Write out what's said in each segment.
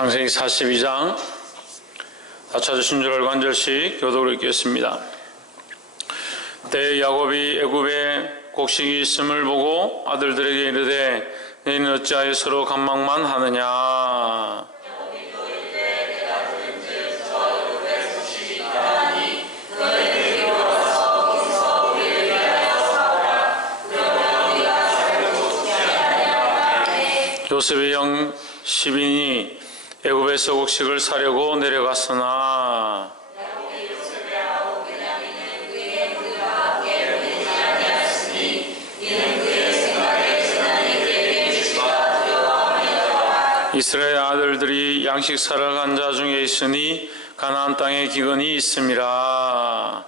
창세기 42장 찾으신 줄 알고 한 절씩 교독을 읽겠습니다. 그때 야곱이 애굽에 곡식이 있음을 보고 아들들에게 이르되 너희는 어찌하여 서로 간망만 하느냐. 요셉의 형 시빈이 애굽에서 곡식을 사려고 내려갔으나 이스라엘 아들들이 양식 사러 간 자 중에 있으니 가나안 땅에 기근이 있음이라.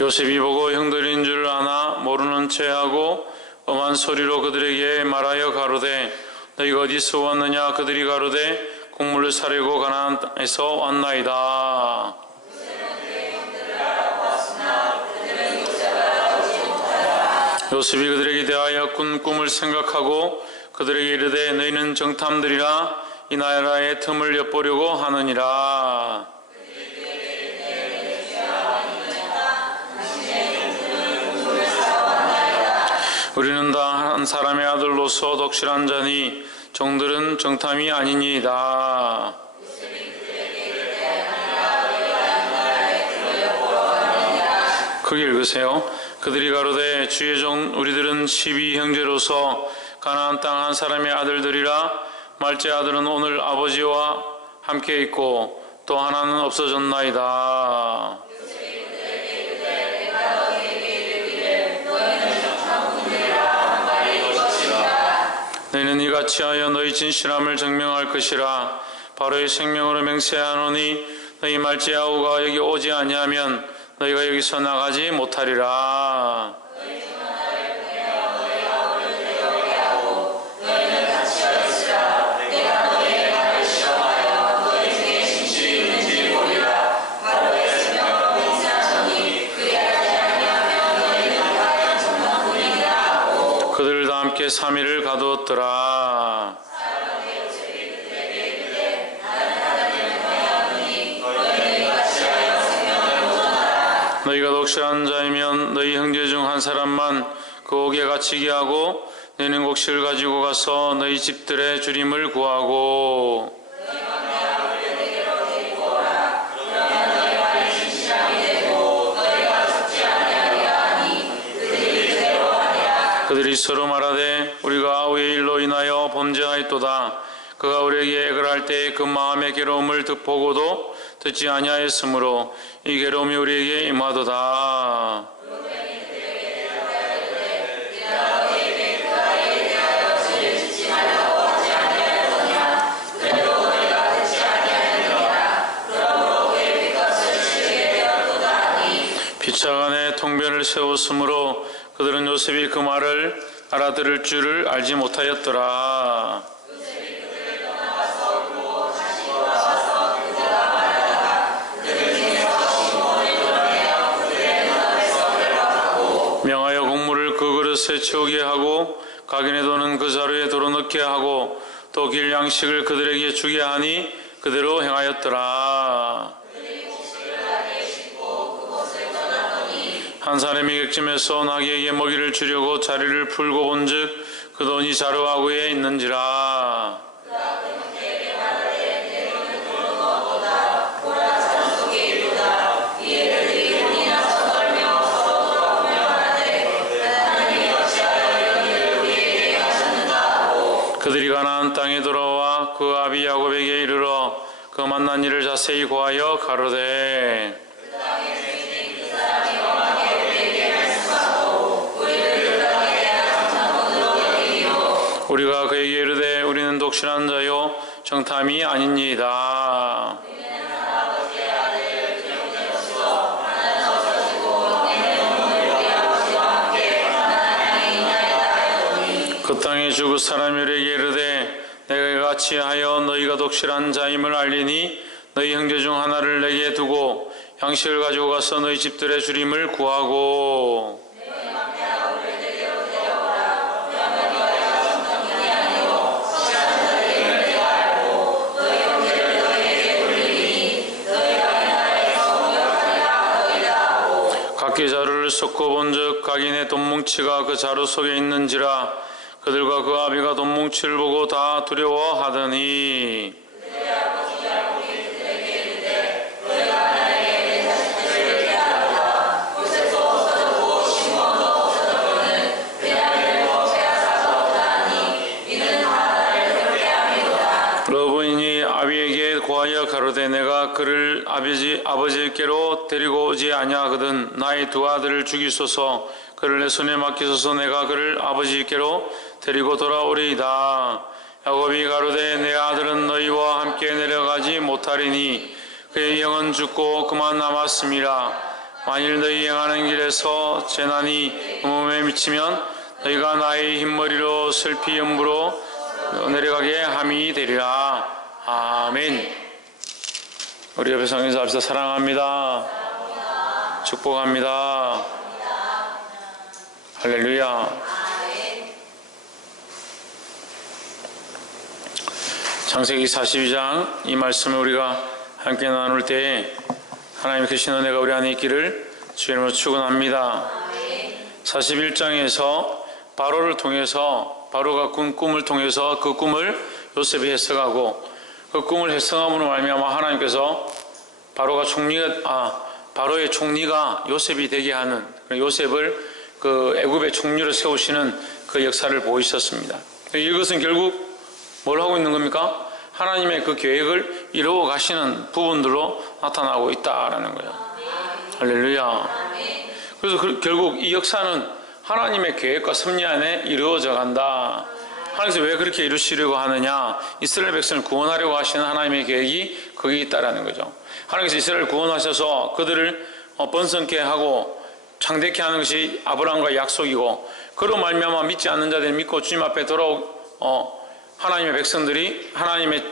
요셉이 보고 형들인 줄 아나 모르는 체하고 엄한 소리로 그들에게 말하여 가로되 너희가 어디서 왔느냐. 그들이 가로되 곡물을 사려고 가나안 땅에서 왔나이다. 요셉이 그들에게 대하여 꾼 꿈을 생각하고 그들에게 이르되 너희는 정탐들이라 이 나라의 틈을 엿보려고 하느니라. 우리는 다 한 사람의 아들로서 독실한 자니 종들은 정탐이 아니니이다. 크게 읽으세요. 그들이 가로되 주의 종 우리들은 12형제로서 가나안 땅 한 사람의 아들들이라. 말째 아들은 오늘 아버지와 함께 있고 또 하나는 없어졌나이다. 너희는 이같이 하여 너희 진실함을 증명할 것이라. 바로의 생명으로 맹세하노니 너희 말째 아우가 여기 오지 아니하면 너희가 여기서 나가지 못하리라. 그들 다 함께 3일을 가두었더라. 너희가 독실한 자이면 너희 형제 중 한 사람만 그 옥에 갇히게 하고 너희는 곡식을 가지고 가서 너희 집들의 주림을 구하고 그들이 서로 말하되 우리가 아우의 일로 인하여 범죄하였도다. 그가 우리에게 애걸 할 때 그 마음의 괴로움을 보고도 듣지 아니하였으므로 이 괴로움이 우리에게 임하도다. 피차간에 통변을 세웠으므로 그들은 요셉이 그 말을 알아들을 줄을 알지 못하였더라. 명하여 곡물을 그 그릇에 채우게 하고 각인에 도는 그 자루에 도로 넣게 하고 또 길 양식을 그들에게 주게 하니 그대로 행하였더라. 한 사람이 객짐에서 나귀에게 먹이를 주려고 자리를 풀고 본즉 그 돈이 자루 아구에 있는지라. 그들이 가나안 땅에 돌아와 그 아비 야곱에게 이르러 그 만난 일을 자세히 고하여 가로되 우리가 그에게 이르되 우리는 독실한 자요 정탐이 아니니이다. 그 땅에 주 그 사람들에게 이르되 내가 같이 하여 너희가 독실한 자임을 알리니 너희 형제 중 하나를 내게 두고 양식을 가지고 가서 너희 집들의 주림을 구하고 각기 자루를 쏟고 본즉 각인의 돈뭉치가 그 자루 속에 있는지라 그들과 그 아비가 돈뭉치를 보고 다 두려워하더니 러브인이 아비에게 고하여 가로되 내가 그를 아버지께로 데리고 오지 아니하거든 나의 두 아들을 죽이소서 그를 내 손에 맡기소서 내가 그를 아버지께로 데리고 돌아오리이다. 야곱이 가로되 내 아들은 너희와 함께 내려가지 못하리니 그의 영은 죽고 그만 남았음이라. 만일 너희 행하는 길에서 재난이 그 몸에 미치면 너희가 나의 흰머리로 슬피 연부로 내려가게 함이 되리라. 아멘. 우리 옆에 성인사 합시다. 사랑합니다. 축복합니다. 할렐루야. 창세기 42장 이 말씀을 우리가 함께 나눌 때에 하나님의 크신 은혜가 우리 안에 있기를 주님으로 축원합니다. 41장에서 바로를 통해서 바로가 꾼 꿈을 통해서 그 꿈을 요셉이 해석하고 그 꿈을 해석함으로 말미암아 하나님께서 바로의 총리가 요셉이 되게 하는 요셉을 그 애굽의 총리로 세우시는 그 역사를 보이셨습니다. 이것은 결국 뭘 하고 있는 겁니까? 하나님의 그 계획을 이루어 가시는 부분들로 나타나고 있다라는 거예요. 할렐루야. 그래서 결국 이 역사는 하나님의 계획과 섭리 안에 이루어져 간다. 하나님께서 왜 그렇게 이루시려고 하느냐? 이스라엘 백성을 구원하려고 하시는 하나님의 계획이 거기에 있다라는 거죠. 하나님께서 이스라엘을 구원하셔서 그들을 번성케 하고 창대케 하는 것이 아브라함과의 약속이고 그로 말미암아 믿지 않는 자들이 믿고 주님 앞에 하나님의 백성들이 하나님의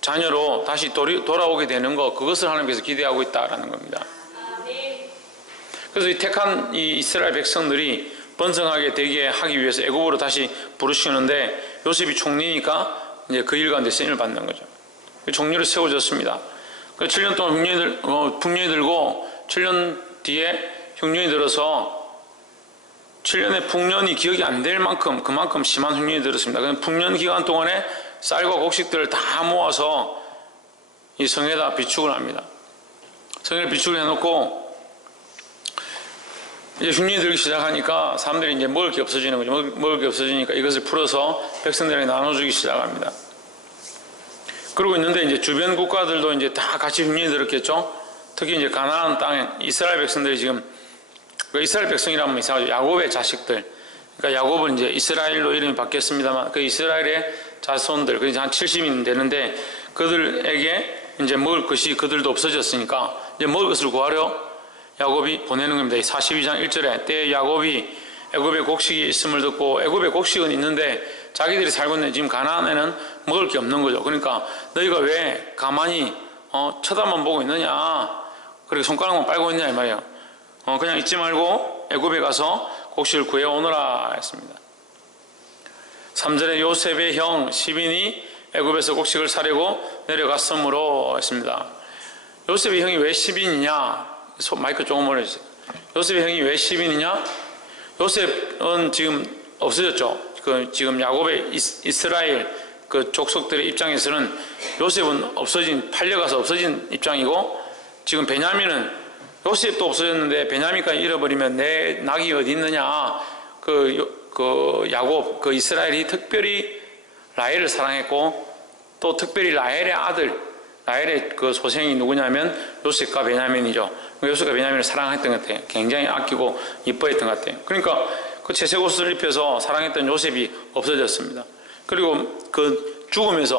자녀로 다시 돌아오게 되는 것, 그것을 하나님께서 기대하고 있다라는 겁니다. 그래서 이 택한 이 이스라엘 백성들이 번성하게 되게 하기 위해서 애굽으로 다시 부르시는데 요셉이 총리니까 이제 그 일 가운데 쓰임을 받는 거죠. 총리로 세워졌습니다. 7년 동안 흉년이 들고 7년 뒤에 흉년이 들어서 7년의 풍년이 기억이 안 될 만큼 그만큼 심한 흉년이 들었습니다. 그래서 풍년 기간 동안에 쌀과 곡식들을 다 모아서 이 성에다 비축을 합니다. 성에 비축을 해놓고 이제 흉년이 들기 시작하니까 사람들이 이제 먹을 게 없어지는 거죠. 먹을 게 없어지니까 이것을 풀어서 백성들에게 나눠주기 시작합니다. 그러고 있는데 이제 주변 국가들도 이제 다 같이 흉년이 들었겠죠. 특히 이제 가나안 땅에 이스라엘 백성들이 지금 이스라엘 백성이라면 이상하죠. 야곱의 자식들. 그러니까 야곱은 이제 이스라엘로 이름이 바뀌었습니다만 그 이스라엘의 자손들, 그게 한 70인 되는데 그들에게 이제 먹을 것이 그들도 없어졌으니까 이제 먹을 것을 구하려 야곱이 보내는 겁니다. 42장 1절에 때에 야곱이 애굽의 곡식이 있음을 듣고 애굽의 곡식은 있는데 자기들이 살고 있는 지금 가나안에는 먹을 게 없는 거죠. 그러니까 너희가 왜 가만히 쳐다만 보고 있느냐, 그렇게 손가락만 빨고 있냐 이 말이에요. 그냥 잊지 말고 애굽에 가서 곡식을 구해오너라 했습니다. 3절에 요셉의 형 시빈이 애굽에서 곡식을 사려고 내려갔으므로 했습니다. 요셉의 형이 왜 시빈이냐? 마이크 조금 올려주세요. 요셉의 형이 왜 시빈이냐? 요셉은 지금 없어졌죠. 지금 야곱의 이스라엘 그 족속들의 입장에서는 요셉은 팔려가서 없어진 입장이고, 지금 베냐민은 요셉도 없어졌는데 베냐민까지 잃어버리면 내 낙이 어디 있느냐. 야곱, 이스라엘이 특별히 라헬을 사랑했고, 또 특별히 라헬의 아들, 라헬의 그 소생이 누구냐면 요셉과 베냐민이죠. 요셉과 베냐민을 사랑했던 것 같아요. 굉장히 아끼고 이뻐했던 것 같아요. 그러니까 그 채색 옷을 입혀서 사랑했던 요셉이 없어졌습니다. 그리고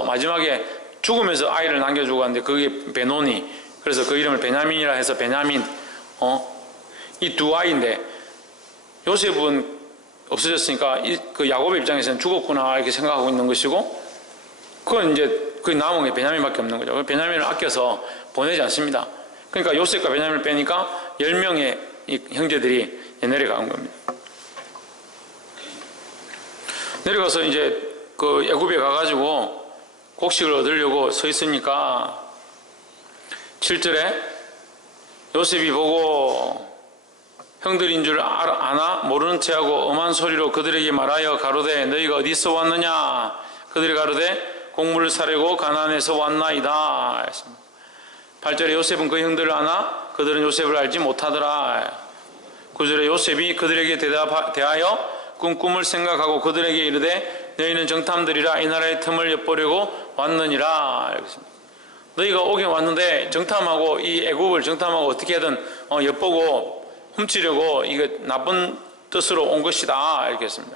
마지막에 죽으면서 아이를 남겨주고 갔는데 그게 베노니, 그래서 그 이름을 베냐민이라 해서 베냐민, 이 두 아이인데 요셉은 없어졌으니까 그 야곱의 입장에서는 죽었구나 이렇게 생각하고 있는 것이고, 그건 이제 그 남은 게 베냐민밖에 없는 거죠. 베냐민을 아껴서 보내지 않습니다. 그러니까 요셉과 베냐민을 빼니까 10명의 형제들이 내려간 겁니다. 내려가서 이제 그 애굽에 가가지고 곡식을 얻으려고 서 있으니까 7절에 요셉이 보고 형들인 줄 아나 모르는 체하고 엄한 소리로 그들에게 말하여 가로되 너희가 어디서 왔느냐. 그들이 가로되 곡물을 사려고 가나안에서 왔나이다. 8절에 요셉은 그 형들을 아나 그들은 요셉을 알지 못하더라. 9절에 요셉이 그들에게 대하여 꿈을 생각하고 그들에게 이르되 너희는 정탐들이라 이 나라의 틈을 엿보려고 왔느니라. 너희가 오긴 왔는데 정탐하고 이 애굽을 정탐하고 어떻게든 엿보고 훔치려고 이거 나쁜 뜻으로 온 것이다. 이렇게 했습니다.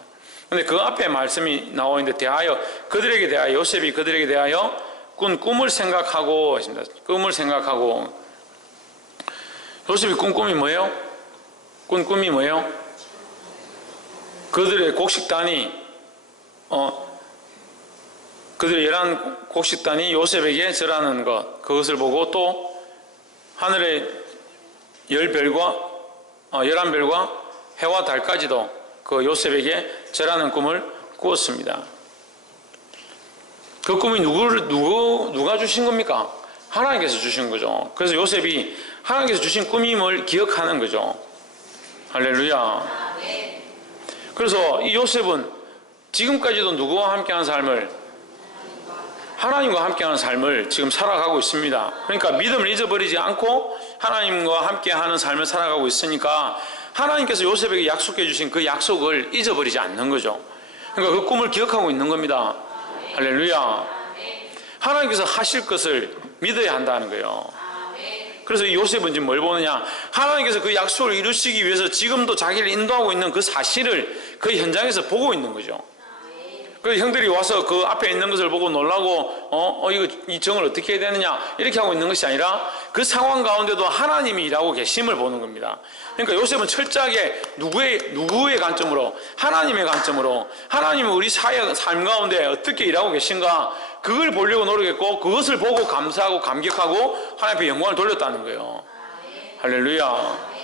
근데 그 앞에 말씀이 나와 있는데 대하여 그들에게 대하여 요셉이 그들에게 대하여 꿈을 생각하고 했습니다. 꿈을 생각하고 요셉이 꿈이 뭐예요? 꿈이 뭐예요? 그들의 곡식단이 그들의 11곡식단이 요셉에게 절하는 것, 그것을 보고 또 하늘의 11별과 해와 달까지도 그 요셉에게 절하는 꿈을 꾸었습니다. 그 꿈이 누가 주신 겁니까? 하나님께서 주신 거죠. 그래서 요셉이 하나님께서 주신 꿈임을 기억하는 거죠. 할렐루야. 그래서 이 요셉은 지금까지도 누구와 함께하는 삶을, 하나님과 함께하는 삶을 지금 살아가고 있습니다. 그러니까 믿음을 잊어버리지 않고 하나님과 함께하는 삶을 살아가고 있으니까 하나님께서 요셉에게 약속해 주신 그 약속을 잊어버리지 않는 거죠. 그러니까 그 꿈을 기억하고 있는 겁니다. 할렐루야. 하나님께서 하실 것을 믿어야 한다는 거예요. 그래서 이 요셉은 지금 뭘 보느냐, 하나님께서 그 약속을 이루시기 위해서 지금도 자기를 인도하고 있는 그 사실을 그 현장에서 보고 있는 거죠. 그래서 형들이 와서 그 앞에 있는 것을 보고 놀라고 이거 이 정을 어떻게 해야 되느냐 이렇게 하고 있는 것이 아니라 그 상황 가운데도 하나님이 일하고 계심을 보는 겁니다. 그러니까 요셉은 철저하게 누구의 관점으로, 하나님의 관점으로, 하나님은 우리 삶 가운데 어떻게 일하고 계신가 그걸 보려고 노력했고, 그것을 보고 감사하고 감격하고 하나님 앞에 영광을 돌렸다는 거예요. 할렐루야.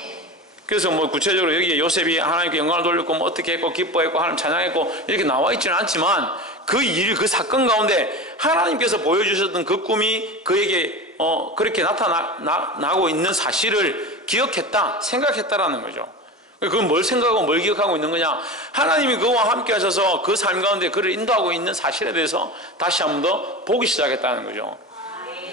그래서 뭐 구체적으로 여기에 요셉이 하나님께 영광을 돌렸고 뭐 어떻게 했고 기뻐했고 하나님 찬양했고 이렇게 나와 있지는 않지만 그 사건 가운데 하나님께서 보여주셨던 그 꿈이 그에게 그렇게 나타나고 있는 사실을 기억했다, 생각했다라는 거죠. 그건 뭘 생각하고 뭘 기억하고 있는 거냐, 하나님이 그와 함께 하셔서 그 삶 가운데 그를 인도하고 있는 사실에 대해서 다시 한 번 더 보기 시작했다는 거죠.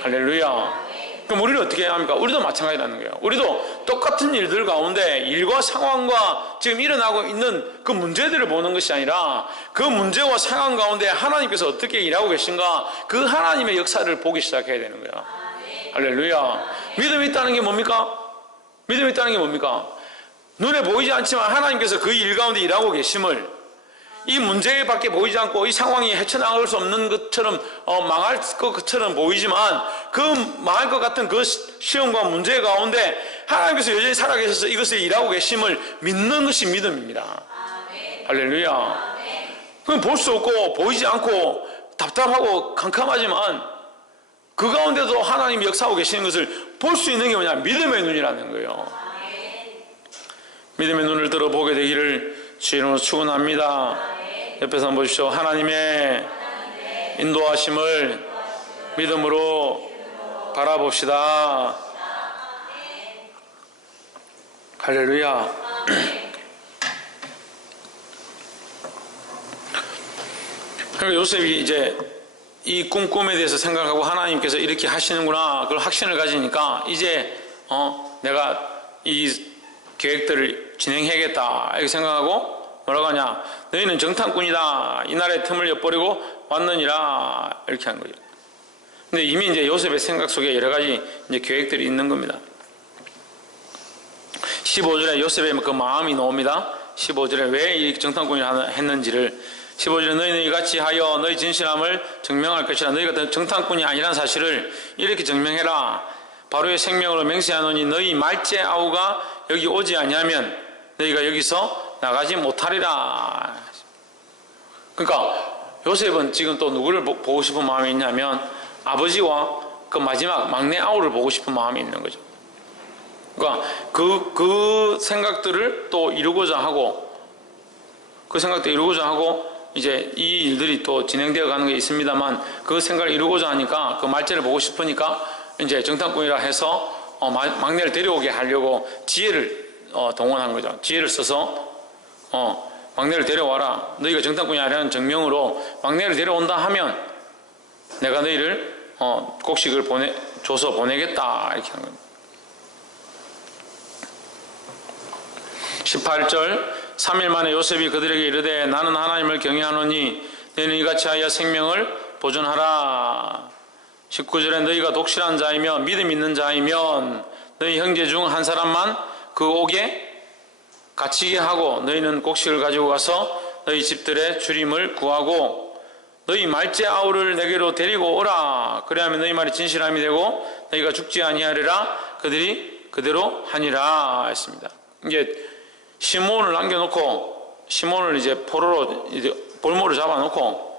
할렐루야. 그럼 우리는 어떻게 해야 합니까? 우리도 마찬가지라는 거예요. 우리도 똑같은 일들 가운데 일과 상황과 지금 일어나고 있는 그 문제들을 보는 것이 아니라 그 문제와 상황 가운데 하나님께서 어떻게 일하고 계신가, 그 하나님의 역사를 보기 시작해야 되는 거예요. 할렐루야. 믿음이 있다는 게 뭡니까? 믿음이 있다는 게 뭡니까? 눈에 보이지 않지만 하나님께서 그 일 가운데 일하고 계심을, 이 문제밖에 보이지 않고 이 상황이 헤쳐나갈 수 없는 것처럼 망할 것처럼 보이지만 그 망할 것 같은 그 시험과 문제 가운데 하나님께서 여전히 살아계셔서 이것을 일하고 계심을 믿는 것이 믿음입니다. 할렐루야. 그건 볼 수 없고 보이지 않고 답답하고 캄캄하지만 그 가운데도 하나님이 역사하고 계시는 것을 볼 수 있는 게 뭐냐? 믿음의 눈이라는 거예요. 믿음의 눈을 들어보게 되기를 주의 이름으로 축원합니다. 옆에서 한번 보십시오. 하나님의 인도하심을 믿음으로 바라봅시다. 할렐루야. 그러니까 요셉이 이제 이 꿈에 대해서 생각하고 하나님께서 이렇게 하시는구나, 그걸 확신을 가지니까 이제 내가 이 계획들을 진행해야겠다 이렇게 생각하고 뭐라고 하냐, 너희는 정탐꾼이다, 이 나라의 틈을 엿보려고 왔느니라 이렇게 한 거예요. 근데 이미 이제 요셉의 생각 속에 여러 가지 이제 계획들이 있는 겁니다. 15절에 요셉의 그 마음이 나옵니다. 15절에 왜 이 정탐꾼이 했는지를, 15절에 너희는 이같이 하여 너희 진실함을 증명할 것이라. 너희가 정탐꾼이 아니라는 사실을 이렇게 증명해라. 바로의 생명으로 맹세하노니 너희 말째 아우가 여기 오지 아니하면 너희가 여기서 나가지 못하리라. 그러니까 요셉은 지금 또 누구를 보고 싶은 마음이 있냐면 아버지와 그 마지막 막내 아우를 보고 싶은 마음이 있는 거죠. 그러니까 그 생각들을 또 이루고자 하고, 그 생각도 이루고자 하고, 이제 이 일들이 또 진행되어 가는 게 있습니다만, 그 생각을 이루고자 하니까, 그 말째를 보고 싶으니까 이제 정탐꾼이라 해서 막내를 데려오게 하려고 지혜를 동원한 거죠. 지혜를 써서 막내를 데려와라. 너희가 정탐꾼이 아니라는 증명으로 막내를 데려온다 하면 내가 너희를 곡식을 줘서 보내겠다, 이렇게 하는 겁니다. 18절, 3일 만에 요셉이 그들에게 이르되 나는 하나님을 경외하노니 너희는 이같이 하여 생명을 보존하라. 19절에 너희가 독실한 자이며 믿음 있는 자이면 너희 형제 중 한 사람만 그 옥에 갇히게 하고 너희는 곡식을 가지고 가서 너희 집들의 주림을 구하고 너희 말째 아우를 내게로 데리고 오라. 그래야면 너희 말이 진실함이 되고 너희가 죽지 아니하리라. 그들이 그대로 하니라 했습니다. 이게 시몬을 남겨놓고, 시몬을 이제 포로로 이제 볼모를 잡아놓고,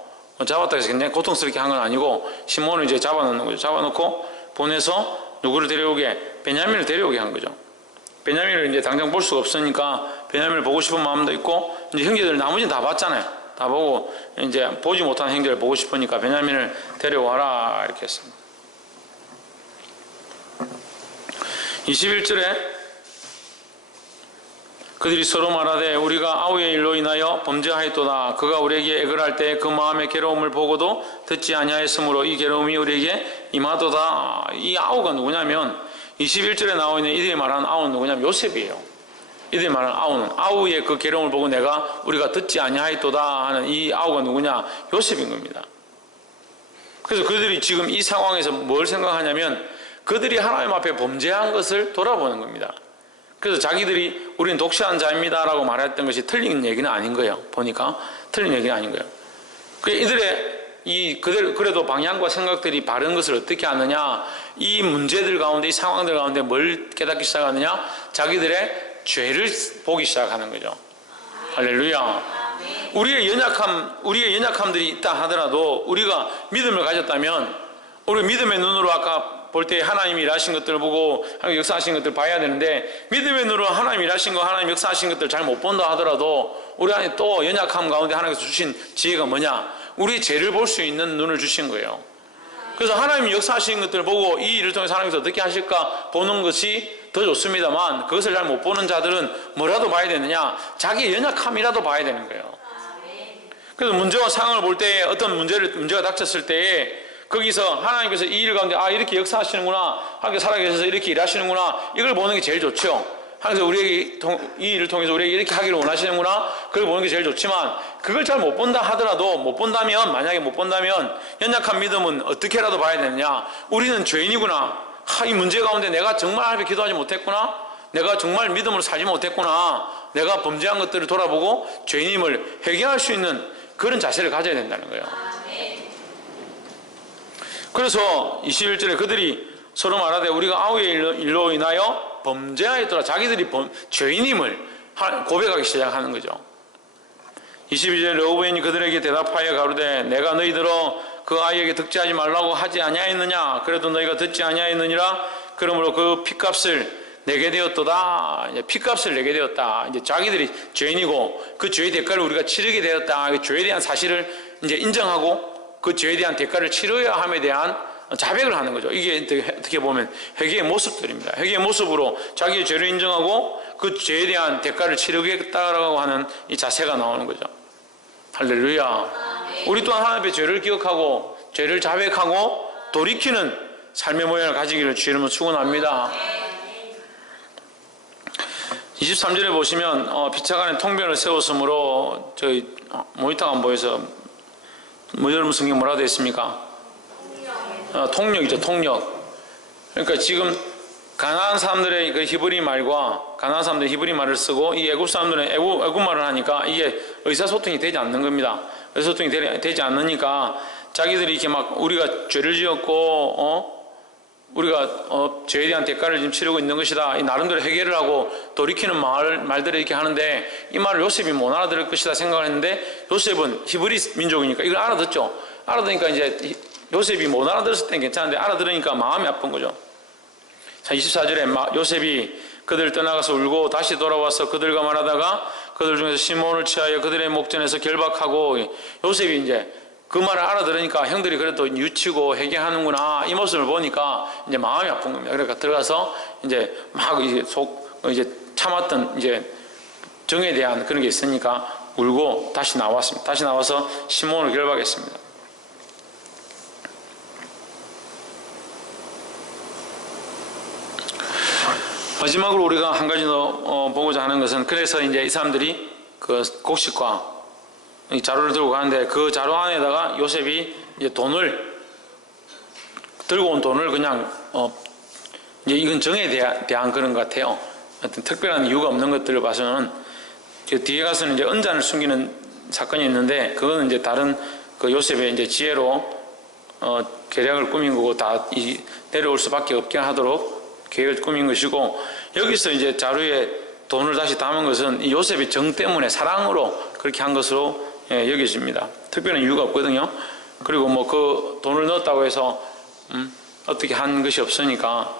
잡았다 해서 굉장히 고통스럽게 한 건 아니고 시몬을 이제 잡아놓는 거죠. 잡아놓고 보내서 누구를 데려오게? 베냐민을 데려오게 한 거죠. 베냐민을 이제 당장 볼 수가 없으니까 베냐민을 보고 싶은 마음도 있고, 이제 형제들 나머지는 다 봤잖아요. 다 보고 이제 보지 못한 형제를 보고 싶으니까 베냐민을 데려와라, 이렇게 했습니다. 21절에 그들이 서로 말하되 우리가 아우의 일로 인하여 범죄하였도다. 그가 우리에게 애걸할 때 그 마음의 괴로움을 보고도 듣지 아니하였으므로 이 괴로움이 우리에게 임하도다. 이 아우가 누구냐면 21절에 나와 있는 이들이 말하는 아우는 누구냐면 요셉이에요. 이들이 말하는 아우는, 아우의 그 괴로움을 보고 우리가 듣지 아니하였도다 하는 이 아우가 누구냐? 요셉인 겁니다. 그래서 그들이 지금 이 상황에서 뭘 생각하냐면 그들이 하나님 앞에 범죄한 것을 돌아보는 겁니다. 그래서 자기들이 우리는 독실한 자입니다 라고 말했던 것이 틀린 얘기는 아닌 거예요. 보니까 틀린 얘기는 아닌 거예요. 이들의 그래도 방향과 생각들이 바른 것을 어떻게 하느냐? 이 문제들 가운데, 이 상황들 가운데 뭘 깨닫기 시작하느냐? 자기들의 죄를 보기 시작하는 거죠. 할렐루야. 우리의 연약함들이 있다 하더라도 우리가 믿음을 가졌다면, 우리 믿음의 눈으로 아까 볼 때 하나님이 일하신 것들을 보고 하나님 역사하신 것들을 봐야 되는데, 믿음의 눈으로 하나님 일하신 거, 하나님 역사하신 것들을 잘 못 본다 하더라도 우리 안에 또 연약함 가운데 하나님께서 주신 지혜가 뭐냐? 우리의 죄를 볼 수 있는 눈을 주신 거예요. 그래서 하나님이 역사하신 것들을 보고 이 일을 통해서 하나님께서 어떻게 하실까 보는 것이 더 좋습니다만, 그것을 잘 못 보는 자들은 뭐라도 봐야 되느냐? 자기의 연약함이라도 봐야 되는 거예요. 그래서 문제와 상황을 볼 때, 어떤 문제가 닥쳤을 때에 거기서 하나님께서 이 일 가운데 이렇게 역사하시는구나, 하나님께서 살아계셔서 이렇게 일하시는구나, 이걸 보는 게 제일 좋죠. 하나님께서 우리에게 이 일을 통해서 우리에게 이렇게 하기를 원하시는구나, 그걸 보는 게 제일 좋지만, 그걸 잘 못 본다 하더라도, 만약에 못 본다면 연약한 믿음은 어떻게라도 봐야 되느냐? 우리는 죄인이구나, 이 문제 가운데 내가 정말 하나님께 기도하지 못했구나, 내가 정말 믿음으로 살지 못했구나, 내가 범죄한 것들을 돌아보고 죄인임을 회개할 수 있는 그런 자세를 가져야 된다는 거예요. 그래서 21절에 그들이 서로 말하되 우리가 아우의 일로 인하여 범죄하였더라. 자기들이 죄인임을 고백하기 시작하는 거죠. 22절에 르우벤이 그들에게 대답하여 가로되 내가 너희들어 그 아이에게 득지하지 말라고 하지 아니하였느냐? 그래도 너희가 듣지 아니하였느니라. 그러므로 그 핏값을 내게 되었도다. 이제 핏값을 내게 되었다. 이제 자기들이 죄인이고 그 죄의 대가를 우리가 치르게 되었다. 그 죄에 대한 사실을 이제 인정하고 그 죄에 대한 대가를 치러야 함에 대한 자백을 하는 거죠. 이게 어떻게 보면 회개의 모습들입니다. 회개의 모습으로 자기의 죄를 인정하고 그 죄에 대한 대가를 치르겠다라고 하는 이 자세가 나오는 거죠. 할렐루야. 우리 또한 하나님의 죄를 기억하고 죄를 자백하고 돌이키는 삶의 모양을 가지기를 주의 이름으로 축원합니다. 23절에 보시면 피차간에 통변을 세웠으므로, 저희 모니터가 안 보여서 여러분 성경 뭐라고 되어 있습니까? 통역이죠. 통역. 그러니까 지금 가나안 사람들의 그 히브리 말과 가나안 사람들의 히브리 말을 쓰고 이 애굽 사람들은 애굽 말을 하니까 이게 의사소통이 되지 않는 겁니다. 의사소통이 되지 않으니까 자기들이 이렇게 막 우리가 죄를 지었고 우리가 죄에 대한 대가를 지금 치르고 있는 것이다, 이 나름대로 해결을 하고 돌이키는 말들을 이렇게 하는데, 이 말을 요셉이 못 알아들을 것이다 생각을 했는데, 요셉은 히브리 민족이니까 이걸 알아듣죠. 알아듣니까 이제 요셉이 못 알아들었을 땐 괜찮은데 알아들으니까 마음이 아픈 거죠. 24절에 요셉이 그들 떠나가서 울고 다시 돌아와서 그들과 말하다가 그들 중에서 시몬을 취하여 그들의 목전에서 결박하고, 요셉이 이제 그 말을 알아들으니까 형들이 그래도 유치고 회개하는구나 이 모습을 보니까 이제 마음이 아픈 겁니다. 그러니까 들어가서 이제 막 이제 참았던 이제 정에 대한 그런 게 있으니까 울고 다시 나왔습니다. 다시 나와서 시몬을 결박했습니다. 마지막으로 우리가 한 가지 더 보고자 하는 것은, 그래서 이제 이 사람들이 그 곡식과 이 자루를 들고 가는데 그 자루 안에다가 요셉이 이제 돈을 들고 온 돈을 그냥 이제 이건 정에 대한 그런 것 같아요. 어떤 특별한 이유가 없는 것들을 봐서는 뒤에 가서는 이제 은잔을 숨기는 사건이 있는데 그거는 이제 다른 그 요셉의 이제 지혜로 계략을 꾸민 거고 다 내려올 수밖에 없게 하도록 계획을 꾸민 것이고, 여기서 이제 자루에 돈을 다시 담은 것은 이 요셉의 정 때문에 사랑으로 그렇게 한 것으로 여겨집니다. 특별한 이유가 없거든요. 그리고 뭐 그 돈을 넣었다고 해서 어떻게 한 것이 없으니까.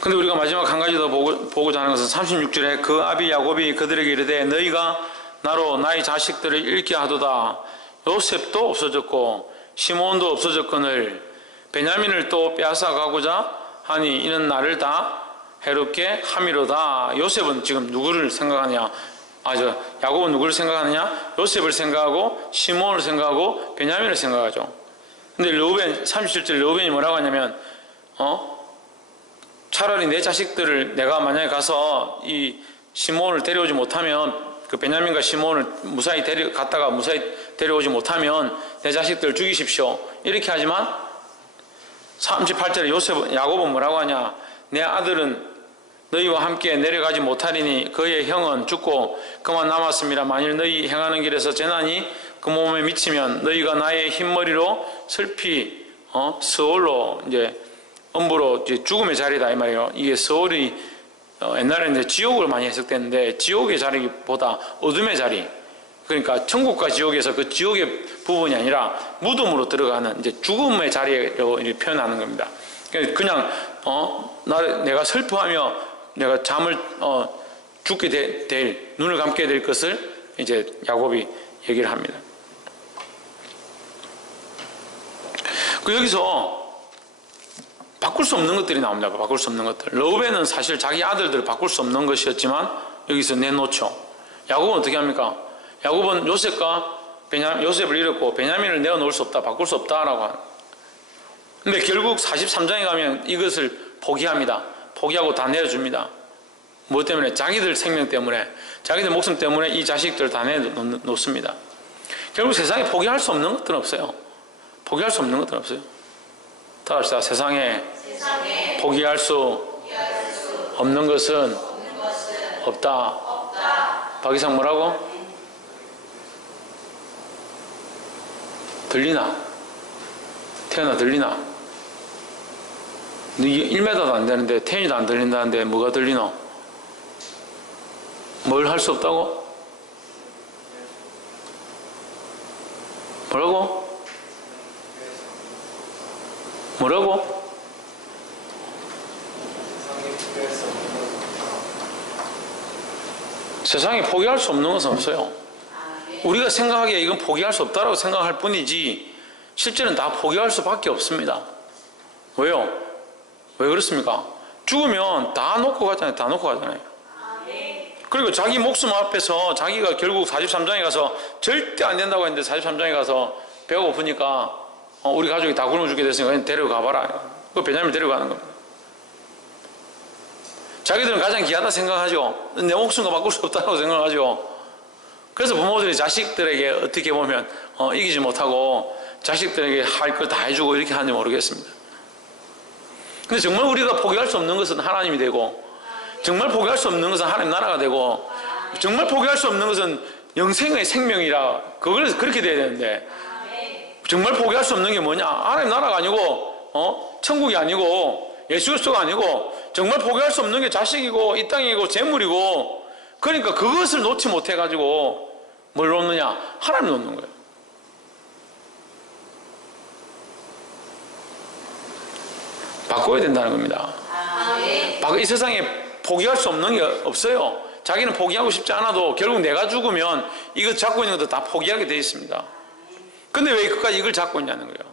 근데 우리가 마지막 한 가지 더 보고자 하는 것은 36절에 그 아비 야곱이 그들에게 이르되 너희가 나로 나의 자식들을 잃게 하도다. 요셉도 없어졌고 시몬도 없어졌거늘 베냐민을 또 빼앗아 가고자 하니 이는 나를 다 해롭게 함이로다. 요셉은 지금 누구를 생각하냐? 야곱은 누구를 생각하느냐? 요셉을 생각하고 시몬을 생각하고 베냐민을 생각하죠. 근데 37절 르우벤이 뭐라고 하냐면 차라리 내 자식들을 내가 만약에 가서 이 시몬을 데려오지 못하면, 그 베냐민과 시몬을 무사히 갔다가 무사히 데려오지 못하면 내 자식들을 죽이십시오 이렇게 하지만, 38절에 야곱은 뭐라고 하냐? 내 아들은 너희와 함께 내려가지 못하리니 그의 형은 죽고 그만 남았습니다. 만일 너희 행하는 길에서 재난이 그 몸에 미치면 너희가 나의 흰머리로 슬피 스올로 이제 엄부로 이제 죽음의 자리다 이 말이에요. 이게 스올이 옛날에는 이제 지옥을 많이 해석됐는데 지옥의 자리보다 어둠의 자리, 그러니까 천국과 지옥에서 그 지옥의 부분이 아니라 무덤으로 들어가는 이제 죽음의 자리로 표현하는 겁니다. 그냥 내가 슬퍼하며 내가 잠을 죽게 될 눈을 감게 될 것을 이제 야곱이 얘기를 합니다. 그 여기서 바꿀 수 없는 것들이 나옵니다. 바꿀 수 없는 것들. 르우벤은 사실 자기 아들들을 바꿀 수 없는 것이었지만 여기서 내놓죠. 야곱은 어떻게 합니까? 야곱은 요셉을 잃었고 베냐민을 내어놓을 수 없다, 바꿀 수 없다라고 하는. 근데 결국 43장에 가면 이것을 포기합니다. 포기하고 다 내어줍니다. 뭐 때문에? 자기들 생명 때문에, 자기들 목숨 때문에 이 자식들을 다 내놓습니다. 결국 세상에 포기할 수 없는 것들은 없어요. 포기할 수 없는 것들은 없어요. 다 합시다. 세상에 포기할 수 없는 것은 없다. 박이상 뭐라고? 들리나? 태연아 들리나? 이게 1m도 안 되는데 태연이도 안 들린다는데 뭐가 들리노? 뭘 할 수 없다고? 뭐라고? 뭐라고? 세상에 포기할 수 없는 것은 없어요. 우리가 생각하기에 이건 포기할 수 없다라고 생각할 뿐이지 실제는 다 포기할 수밖에 없습니다. 왜요? 왜 그렇습니까? 죽으면 다 놓고 가잖아요. 다 놓고 가잖아요. 그리고 자기 목숨 앞에서 자기가 결국 43장에 가서 절대 안 된다고 했는데 43장에 가서 배가 고프니까 우리 가족이 다 굶어 죽게 됐으니까 그냥 데려가 봐라. 그 베냐민을 데려가는 겁니다. 자기들은 가장 귀하다 생각하죠. 내 목숨과 바꿀 수 없다고 생각하죠. 그래서 부모들이 자식들에게 어떻게 보면 이기지 못하고 자식들에게 할 걸 다 해주고 이렇게 하는지 모르겠습니다. 근데 정말 우리가 포기할 수 없는 것은 하나님이 되고, 정말 포기할 수 없는 것은 하나님 나라가 되고, 정말 포기할 수 없는 것은 영생의 생명이라 그걸 그렇게 돼야 되는데, 정말 포기할 수 없는 게 뭐냐? 하나님 나라가 아니고 천국이 아니고 예수 그리스도가 아니고 정말 포기할 수 없는 게 자식이고 이 땅이고 재물이고, 그러니까 그것을 놓지 못해가지고 뭘 놓느냐? 하나님 놓는 거예요. 바꿔야 된다는 겁니다. 이 세상에 포기할 수 없는 게 없어요. 자기는 포기하고 싶지 않아도 결국 내가 죽으면 이거 잡고 있는 것도 다 포기하게 돼 있습니다. 근데 왜 끝까지 이걸 잡고 있냐는 거예요.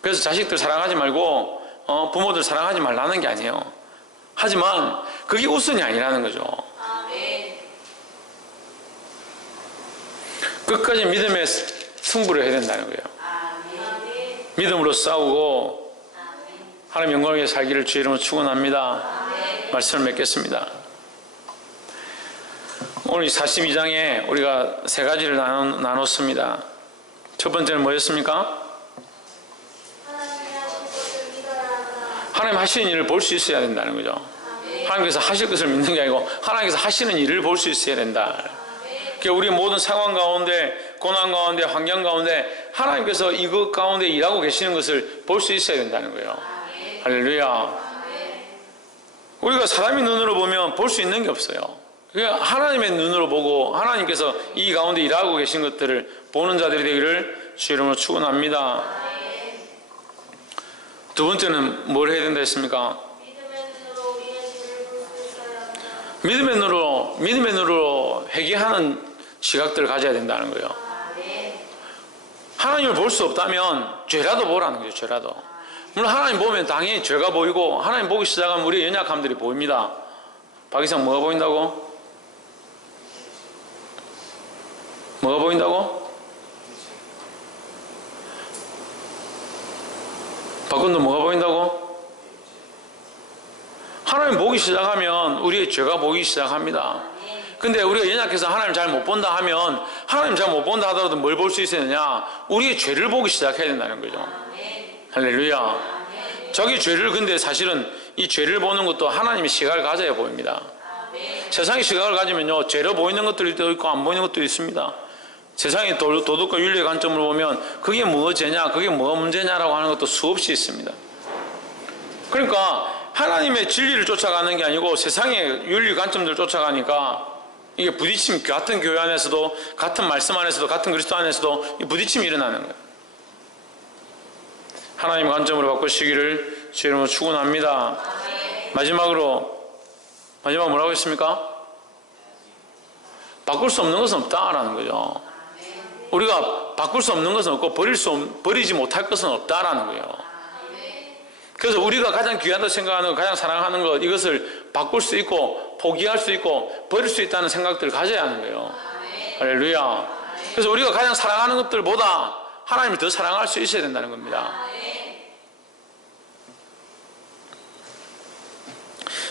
그래서 자식들 사랑하지 말고 부모들 사랑하지 말라는 게 아니에요. 하지만 그게 우선이 아니라는 거죠. 끝까지 믿음의 승부를 해야 된다는 거예요. 믿음으로 싸우고 하나님 영광을 위해 살기를 주의 이름으로 축원합니다. 말씀을 맺겠습니다. 오늘 42장에 우리가 세 가지를 나눴습니다. 첫 번째는 뭐였습니까? 하나님 하시는 일을 볼 수 있어야 된다는 거죠. 하나님께서 하실 것을 믿는 게 아니고 하나님께서 하시는 일을 볼 수 있어야 된다. 그러니까 우리 모든 상황 가운데, 고난 가운데, 환경 가운데 하나님께서 이것 가운데 일하고 계시는 것을 볼 수 있어야 된다는 거예요. 할렐루야. 우리가 사람의 눈으로 보면 볼 수 있는 게 없어요. 그러니까 하나님의 눈으로 보고 하나님께서 이 가운데 일하고 계신 것들을 보는 자들이 되기를 주의 이름으로 축원합니다. 두 번째는 뭘 해야 된다 했습니까? 믿음의 눈으로 회개하는 시각들을 가져야 된다는 거예요. 하나님을 볼 수 없다면 죄라도 보라는 거죠. 죄라도. 물론 하나님 보면 당연히 죄가 보이고 하나님 보기 시작하면 우리의 연약함들이 보입니다. 박 이상 뭐가 보인다고? 뭐가 보인다고? 박근도 뭐가 보인다고? 하나님 보기 시작하면 우리의 죄가 보이기 시작합니다. 근데 우리가 연약해서 하나님 잘 못 본다 하면 하나님 잘 못 본다 하더라도 뭘 볼 수 있어야 되냐? 우리의 죄를 보기 시작해야 된다는 거죠. 할렐루야. 자기 죄를, 근데 사실은 이 죄를 보는 것도 하나님의 시각을 가져야 보입니다. 세상의 시각을 가지면요, 죄로 보이는 것들도 있고 안 보이는 것도 있습니다. 세상의 도덕과 윤리의 관점으로 보면 그게 뭐가 죄냐, 그게 뭐가 문제냐라고 하는 것도 수없이 있습니다. 그러니까 하나님의 진리를 쫓아가는 게 아니고 세상의 윤리 관점들을 쫓아가니까 이게 부딪힘, 같은 교회 안에서도, 같은 말씀 안에서도, 같은 그리스도 안에서도 부딪힘이 일어나는 거예요. 하나님의 관점으로 바꾸시기를 주의 이름으로 축원합니다. 마지막 뭐라고 했습니까? 바꿀 수 없는 것은 없다라는 거죠. 우리가 바꿀 수 없는 것은 없고 버리지 못할 것은 없다라는 거예요. 그래서 우리가 가장 귀하다고 생각하는 것, 가장 사랑하는 것, 이것을 바꿀 수 있고 포기할 수 있고 버릴 수 있다는 생각들을 가져야 하는 거예요. 할렐루야. 그래서 우리가 가장 사랑하는 것들보다 하나님을 더 사랑할 수 있어야 된다는 겁니다.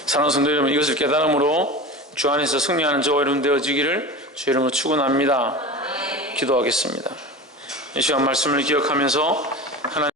사랑하는 성도 여러분, 이것을 깨달음으로 주 안에서 승리하는 저와 여러분 되어지기를 주 이름으로 축원합니다. 기도하겠습니다. 이 시간 말씀을 기억하면서 하나님